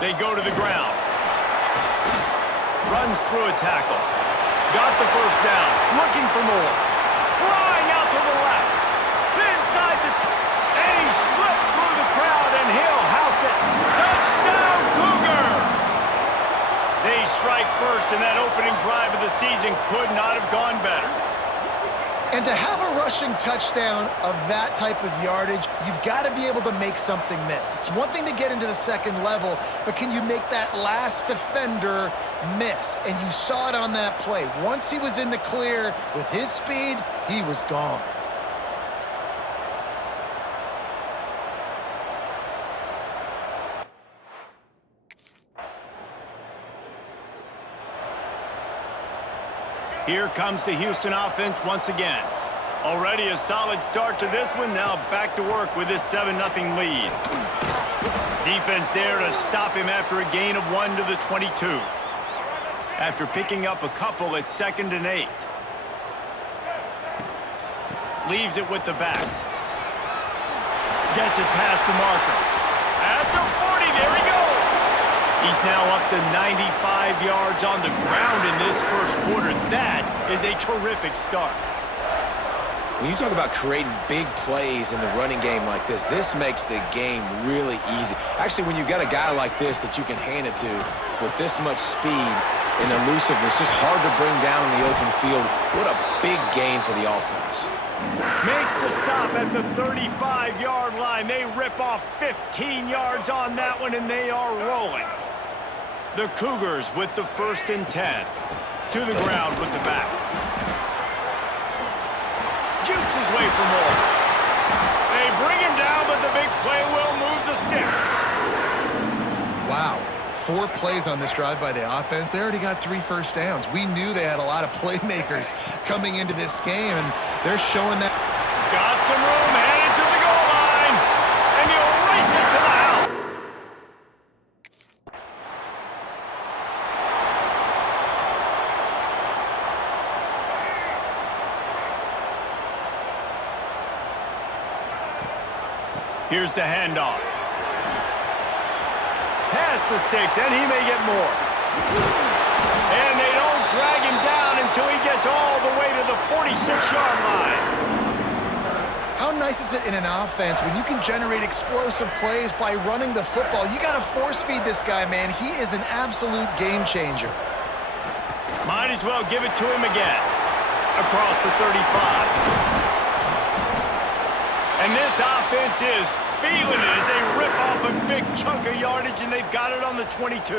They go to the ground. Runs through a tackle. Got the first down. Looking for more. Flying out to the left. Inside the... and he slipped through the crowd, and he'll house it. Touchdown, Cougars! They strike first, and that opening drive of the season could not have gone better. And to have a rushing touchdown of that type of yardage, you've got to be able to make something miss. It's one thing to get into the second level, but can you make that last defender miss? And you saw it on that play. Once he was in the clear with his speed, he was gone. Here comes the Houston offense once again. Already a solid start to this one. Now back to work with this 7-0 lead. Defense there to stop him after a gain of 1 to the 22. After picking up a couple at 2nd and 8. Leaves it with the back. Gets it past the marker. At the 40, there he goes. He's now up to 95 yards on the ground in this first quarter. That is a terrific start. When you talk about creating big plays in the running game like this makes the game really easy. Actually, when you've got a guy like this that you can hand it to with this much speed and elusiveness, just hard to bring down in the open field, what a big gain for the offense. Makes the stop at the 35-yard line. They rip off 15 yards on that one, and they are rolling. The Cougars with the 1st and 10. To the ground with the back. Jukes his way for more. They bring him down, but the big play will move the sticks. Wow. 4 plays on this drive by the offense. They already got 3 first downs. We knew they had a lot of playmakers coming into this game, and they're showing that. Got some room, headed to the goal line, and he'll race it to the house. Here's the handoff. Past the sticks, and he may get more. And they don't drag him down until he gets all the way to the 46-yard line. How nice is it in an offense when you can generate explosive plays by running the football? You got to force feed this guy, man. He is an absolute game changer. Might as well give it to him again. Across the 35. And this offense is feeling it as they rip off a big chunk of yardage, and they've got it on the 22.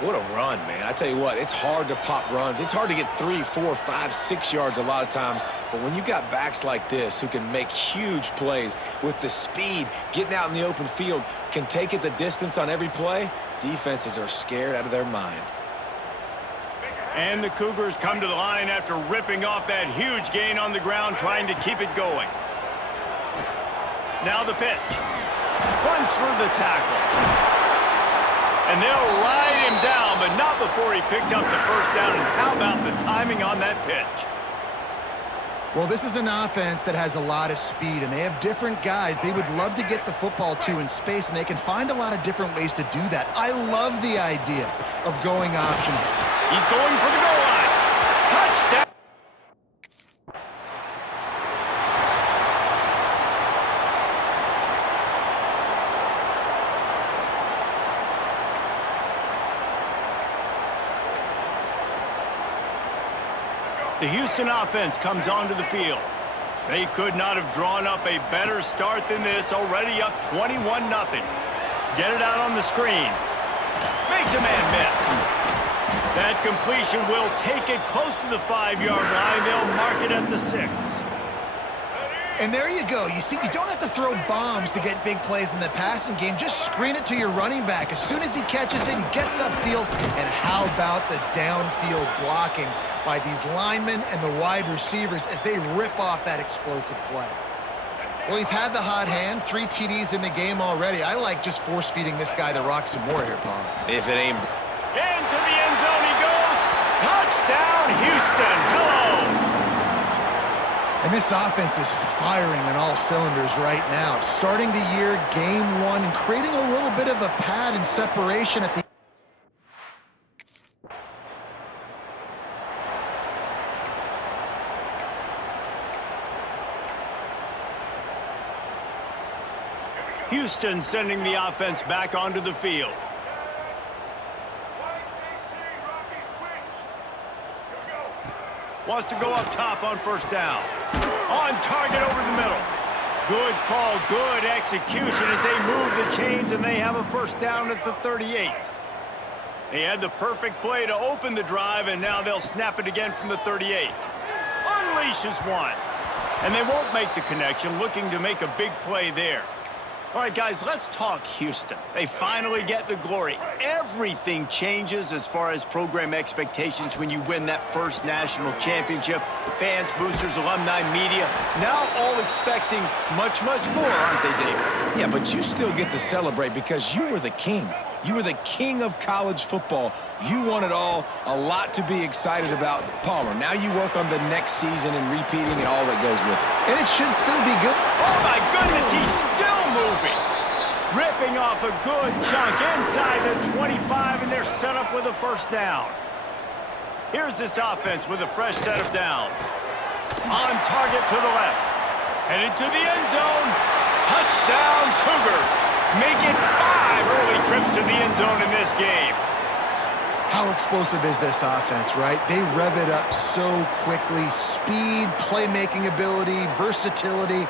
What a run, man. I tell you what, it's hard to pop runs. It's hard to get 3, 4, 5, 6 yards a lot of times. But when you've got backs like this who can make huge plays with the speed, getting out in the open field, can take it the distance on every play, defenses are scared out of their mind. And the Cougars come to the line after ripping off that huge gain on the ground, trying to keep it going. Now the pitch. Runs through the tackle. And they'll ride him down, but not before he picks up the first down. And how about the timing on that pitch? Well, this is an offense that has a lot of speed, and they have different guys they would love to get the football to in space, and they can find a lot of different ways to do that. I love the idea of going option. He's going for the goal line. Touchdown. The Houston offense comes onto the field. They could not have drawn up a better start than this, already up 21-0. Get it out on the screen. Makes a man miss. That completion will take it close to the 5-yard line. They'll mark it at the 6. And there you go. You see, you don't have to throw bombs to get big plays in the passing game. Just screen it to your running back. As soon as he catches it, he gets upfield. And how about the downfield blocking by these linemen and the wide receivers as they rip off that explosive play? Well, he's had the hot hand, 3 TDs in the game already. I like just force-feeding this guy the rock some more here, Paul. If it ain't... Into the end zone he goes. Touchdown, Houston. Hello. And this offense is firing on all cylinders right now. Starting the year, game one, and creating a little bit of a pad and separation at the Houston sending the offense back onto the field. Wants to go up top on first down. On target over the middle. Good call, good execution as they move the chains and they have a first down at the 38. They had the perfect play to open the drive, and now they'll snap it again from the 38. Unleashes one. And they won't make the connection, looking to make a big play there. All right, guys, let's talk Houston. They finally get the glory. Everything changes as far as program expectations when you win that first national championship. Fans, boosters, alumni, media, now all expecting much, much more, aren't they, David? Yeah, but you still get to celebrate because you were the king. You were the king of college football. You won it all. A lot to be excited about. Palmer, now you work on the next season and repeating and all that goes with it. And it should still be good. Oh, my goodness, he's still moving. Ripping off a good chunk inside the 25, and they're set up with a first down. Here's this offense with a fresh set of downs. On target to the left. Headed to the end zone. Touchdown, Cougars. Making 5 early trips to the end zone in this game. How explosive is this offense, right? They rev it up so quickly. Speed, playmaking ability, versatility.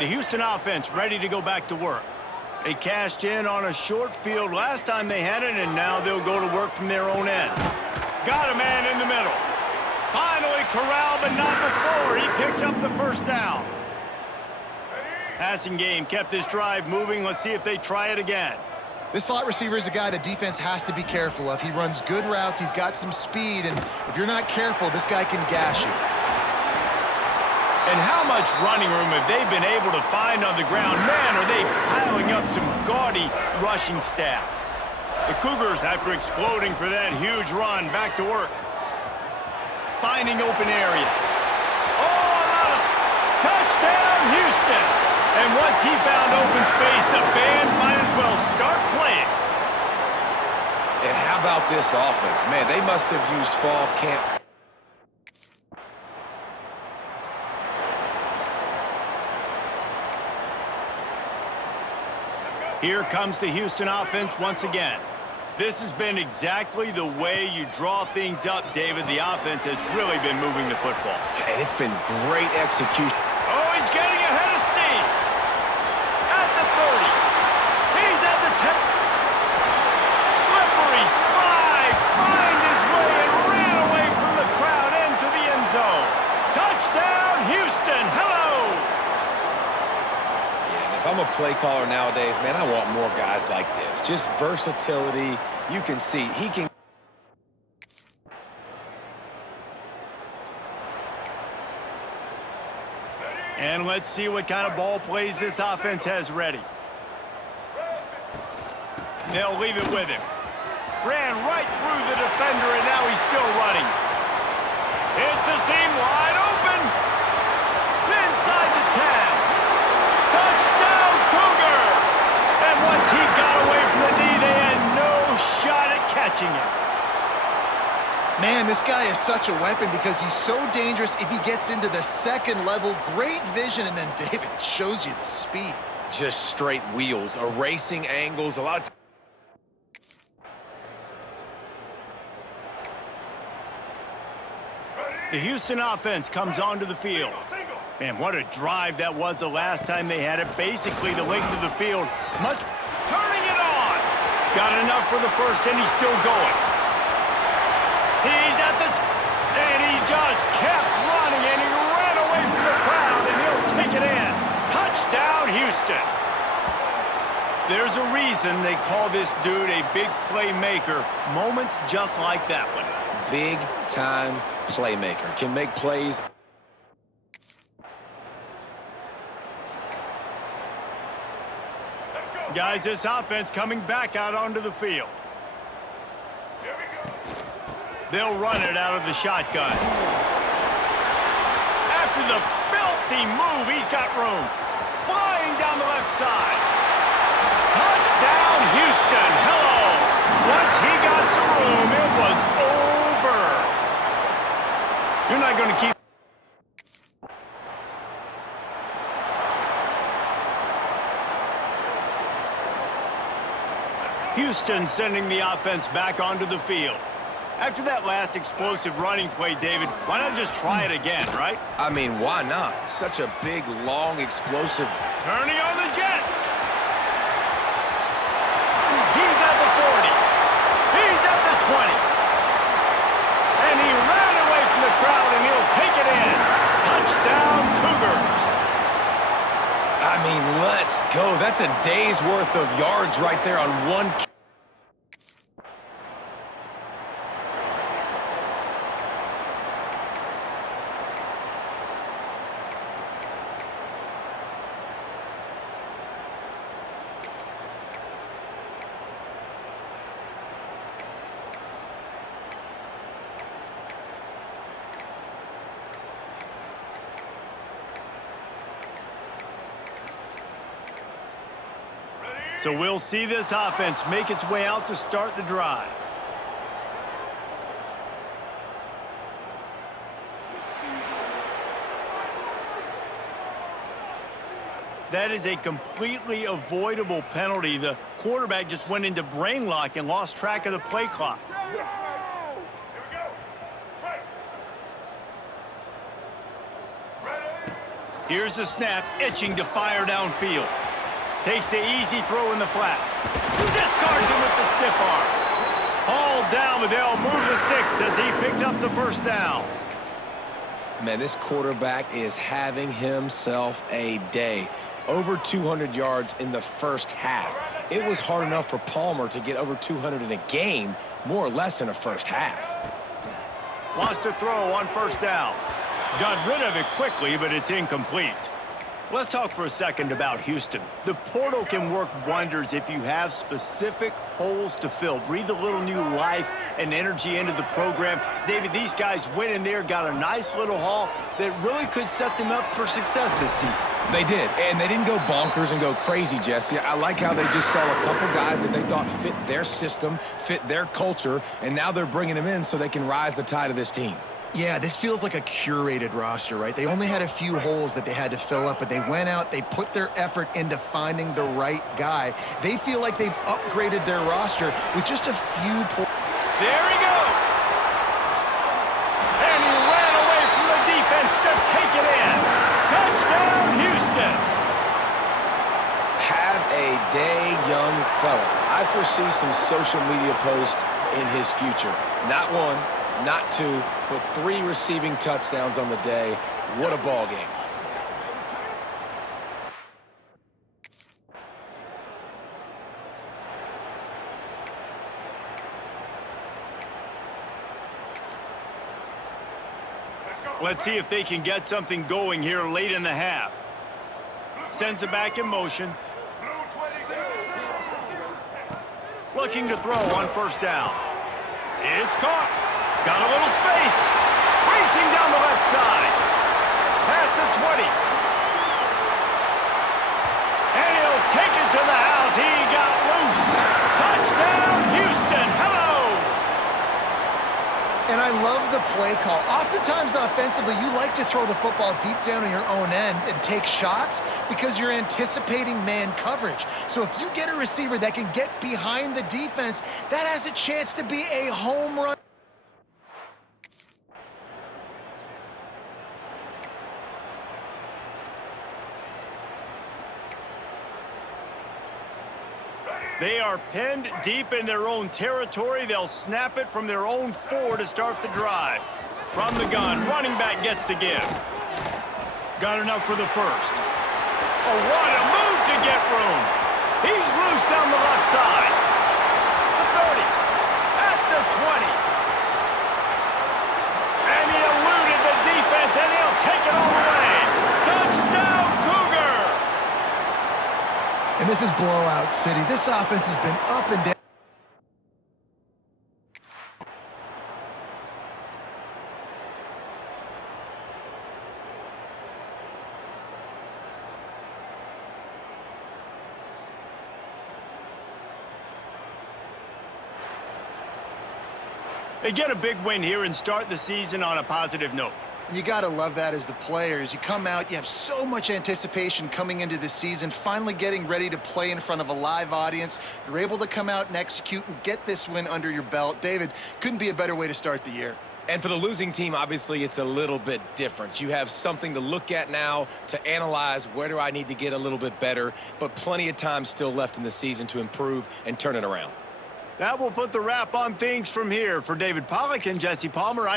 The Houston offense ready to go back to work. They cashed in on a short field last time they had it, and now they'll go to work from their own end. Got a man in the middle. Finally corralled, but not before. He picks up the first down. Passing game kept this drive moving. Let's see if they try it again. This slot receiver is a guy the defense has to be careful of. He runs good routes. He's got some speed, and if you're not careful, this guy can gash you. And how much running room have they been able to find on the ground? Man, are they piling up some gaudy rushing stats. The Cougars, after exploding for that huge run, back to work. Finding open areas. Oh, a lot of touchdown, Houston! And once he found open space, the band might as well start playing. And how about this offense? Man, they must have used fall camp. Here comes the Houston offense once again. This has been exactly the way you draw things up, David. The offense has really been moving the football. And it's been great execution. Oh, he's getting ahead of steam. At the 30. He's at the 10. Slippery slide. Find his way and ran away from the crowd into the end zone. Touchdown, Houston. Hello. If I'm a play caller nowadays, man, I want more guys like this. Just versatility. You can see he can. And let's see what kind of ball plays this offense has ready. They'll leave it with him. Ran right through the defender, and now he's still running. It's a seam wide open. Inside the 10. Touchdown, Cougars! And once he got away from the knee, they had no shot at catching him. Man, this guy is such a weapon because he's so dangerous if he gets into the second level. Great vision, and then David shows you the speed. Just straight wheels, erasing angles, a lot of The Houston offense comes onto the field. Man, what a drive that was the last time they had it. Basically the length of the field. Turning it on. Got enough for the first, and he's still going. He's at the and he just kept running, and he ran away from the crowd, and he'll take it in. Touchdown, Houston. There's a reason they call this dude a big playmaker. Moments just like that one. big-time playmaker. Can make plays. Guys, this offense coming back out onto the field. They'll run it out of the shotgun. After the filthy move, he's got room. Flying down the left side. Touchdown, Houston. Hello. Once he got some room, it was over. You're not going to keep... Houston sending the offense back onto the field. After that last explosive running play, David, why not just try it again, right? I mean, why not? Such a big, long, explosive... Turning on the Jets. He's at the 40. He's at the 20. And he ran away from the crowd, and he'll take it in. Touchdown, Cougars. I mean, let's go. That's a day's worth of yards right there on one... So we'll see this offense make its way out to start the drive. That is a completely avoidable penalty. The quarterback just went into brain lock and lost track of the play clock. Here's the snap, itching to fire downfield. Takes the easy throw in the flat. Discards him with the stiff arm. Hauled down, but they'll move the sticks as he picks up the first down. Man, this quarterback is having himself a day. Over 200 yards in the first half. It was hard enough for Palmer to get over 200 in a game, more or less in a first half. Wants to throw on first down. Got rid of it quickly, but it's incomplete. Let's talk for a second about Houston. The portal can work wonders if you have specific holes to fill. Breathe a little new life and energy into the program. David, these guys went in there, got a nice little haul that really could set them up for success this season. They did, and they didn't go bonkers and go crazy, Jesse. I like how they just saw a couple guys that they thought fit their system, fit their culture, and now they're bringing them in so they can rise the tide of this team. Yeah, this feels like a curated roster, right? They only had a few holes that they had to fill up, but they went out, they put their effort into finding the right guy. They feel like they've upgraded their roster with just a few points. There he goes! And he ran away from the defense to take it in. Touchdown, Houston! Have a day, young fella. I foresee some social media posts in his future. Not one, not two, but 3 receiving touchdowns on the day. What a ball game. Let's see if they can get something going here late in the half. Sends it back in motion. Looking to throw on first down. It's caught. Got a little space. Racing down the left side. Past the 20. And he'll take it to the house. He got loose. Touchdown, Houston. Hello. And I love the play call. Oftentimes offensively, you like to throw the football deep down on your own end and take shots because you're anticipating man coverage. So if you get a receiver that can get behind the defense, that has a chance to be a home run. They are pinned deep in their own territory. They'll snap it from their own 4 to start the drive. From the gun, running back gets to give. Got enough for the first. Oh, what a move to get room. He's loose down the left side. The 30, at the 20. And he eluded the defense, and he'll take it all the way. Touchdown, Cougars! And this is blowout city. This offense has been up and down. They get a big win here and start the season on a positive note. And you got to love that as the players. You come out, you have so much anticipation coming into the season, finally getting ready to play in front of a live audience. You're able to come out and execute and get this win under your belt. David, couldn't be a better way to start the year. And for the losing team, obviously, it's a little bit different. You have something to look at now, to analyze where do I need to get a little bit better, but plenty of time still left in the season to improve and turn it around. That will put the wrap on things from here. For David Pollack and Jesse Palmer,